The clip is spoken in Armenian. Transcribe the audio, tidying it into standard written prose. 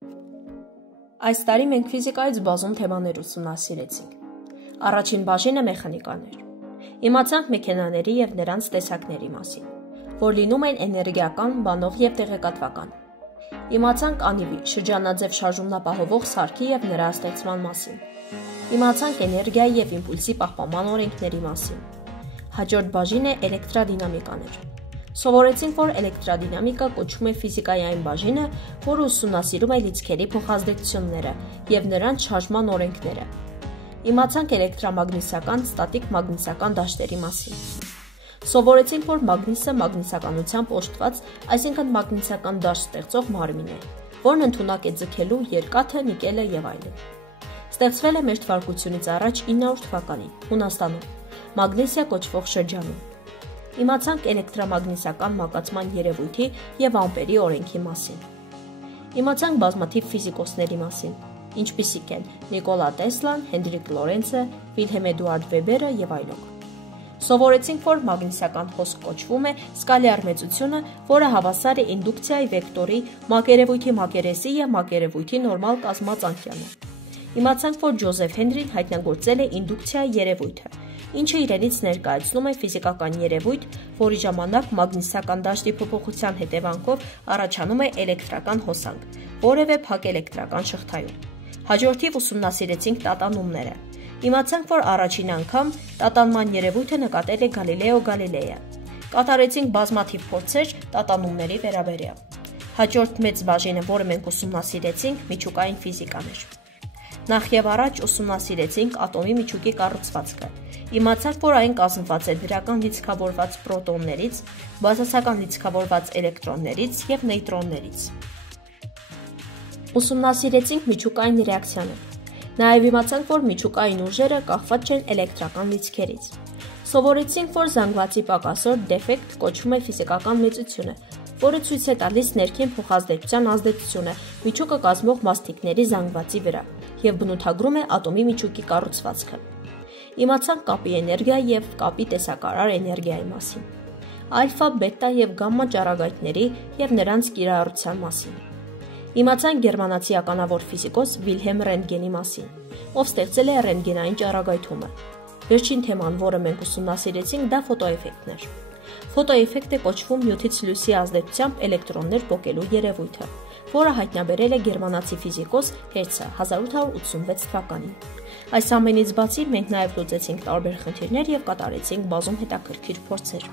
Այս տարի մենք ֆիզիկայից բազում թեմաներ ուսումնասիրեցինք։ Առաջին բաժինը մեխանիկան էր։ Իմացանք մեքենաների եւ նրանց տեսակների մասին, որ լինում են էներգիական, բանող եւ տեղեկատվական։ Իմացանք անիվի, շրջանաձև շարժումնապահովող սարքի եւ նրա ստեղծման մասին։ Իմացանք էներգիայի եւ իմպուլսի պահպանման օրենքների մասին։ Հաջորդ բաժինը էլեկտրադինամիկան էր։ Սովորեցինք, որ էլեկտրադինամիկա կոչվում է ֆիզիկայի այն բաժինը, որը ուսումնասիրում է լիցքերի փոխազդեցությունները եւ նրանց շարժման օրենքները։ Իմացանք էլեկտրամագնիսական, ստատիկ մագնիսական դաշտերի մասին։ Սովորեցինք, որ մագնիսը մագնիսականությամբ օժտված, այսինքն մագնիսական դաշտ ստեղծող մարմին է, որն ընդունակ է ձգելու երկաթը, նիկելը եւ այլն։ Ստեղծվել է մեր թվարկությունից առաջ 900 թվականին Հունաստանում, մագնիսիա կոչվող շրջանում։ Իմացանք էլեկտրամագնիսական մակացման երևույթի եւ ամպերի օրենքի մասին։ Իմացանք բազմաթիվ ֆիզիկոսների մասին, ինչպիսիք են Նիկոլա Տեսլան, Հենրիկ Լորենցը, Վիլհելմ Էդուարդ Վեբերը եւ այլոք։ Սովորեցինք, որ մագնիսական հոսք կոչվում է սկալյար մեծությունը, որը հավասար է ինդուկցիայի վեկտորի, մակերևույթի մակերեսի եւ մակերևույթի նորմալ կազմածանքյանը։ Իմացանք, որ Ջոզեֆ Հենրին հայտնագործել է ինդուկցիայի երևույթը, ինչը իրենից ներկայացնում է ֆիզիկական երևույթ, որի ժամանակ մագնիսական դաշտի փոփոխության հետևանքով առաջանում է էլեկտրական հոսանք, որևէ փակ էլեկտրական շղթայում։ Հաջորդիվ ուսումնասիրեցինք տատանումները։ Իմացանք, որ առաջին անգամ տատանման երևույթը նկատել է Գալիլեո Գալիլեյը։ Կատարեցինք բազմաթիվ փորձեր տատանումների վերաբերյալ։ Հաջորդ մեծ բաժինը, որը մենք ուսումնասիրեցինք, միջուկային ֆիզիկան էր։ Նախ եւ առաջ ուսումնասիրեցինք ատոմի միջուկի կառուցվածքը։ Իմացանք, որ այն կազմված է դրական լիցքավորված պրոտոններից, բազմասական լիցքավորված էլեկտրոններից եւ նեյտրոններից։ Ուսումնասիրեցինք միջուկային ռեակցիաները։ Նաեւ իմացանք, որ միջուկային ուժերը կախված չեն էլեկտրական լիցքերից։ Սովորեցինք, որ զանգվածի պակասոր դեֆեկտ կոչվում է ֆիզիկական մեծությունը, որը ցույց է տալիս ներքին փոխազդեցության ազդեցությունը միջուկը կազմող մասնիկների զանգվածի վրա եւ բնութագրում է ատոմի միջուկի կառուցվածքը։ Իմացանք կապի էներգիայի եւ կապի տեսակարար էներգիայի մասին, ալֆա, բետա եւ գամմա ճառագայթների եւ նրանց կիրառության մասին։ Իմացանք գերմանացի ականավոր ֆիզիկոս Վիլհելմ Ռենտգենի մասին, ով ստեղծել է ռենտգենային ճառագայթումը։ Վերջին թեման, որը մենք ուսումնասիրեցինք, դա ֆոտոէֆեկտն էր։ Ֆոտոէֆեկտ է կոչվում նյութից լույսի ազդեցությամբ էլեկտրոններ պոկելու երևույթը, որը հայտնաբերել է գերմանացի ֆիզիկոս Հերցը 1886 թվականին։ Այս ամենից բացի մենք նաև լուծեցինք տարբեր խնդիրներ եւ կատարեցինք բազում հետաքրքիր փորձեր։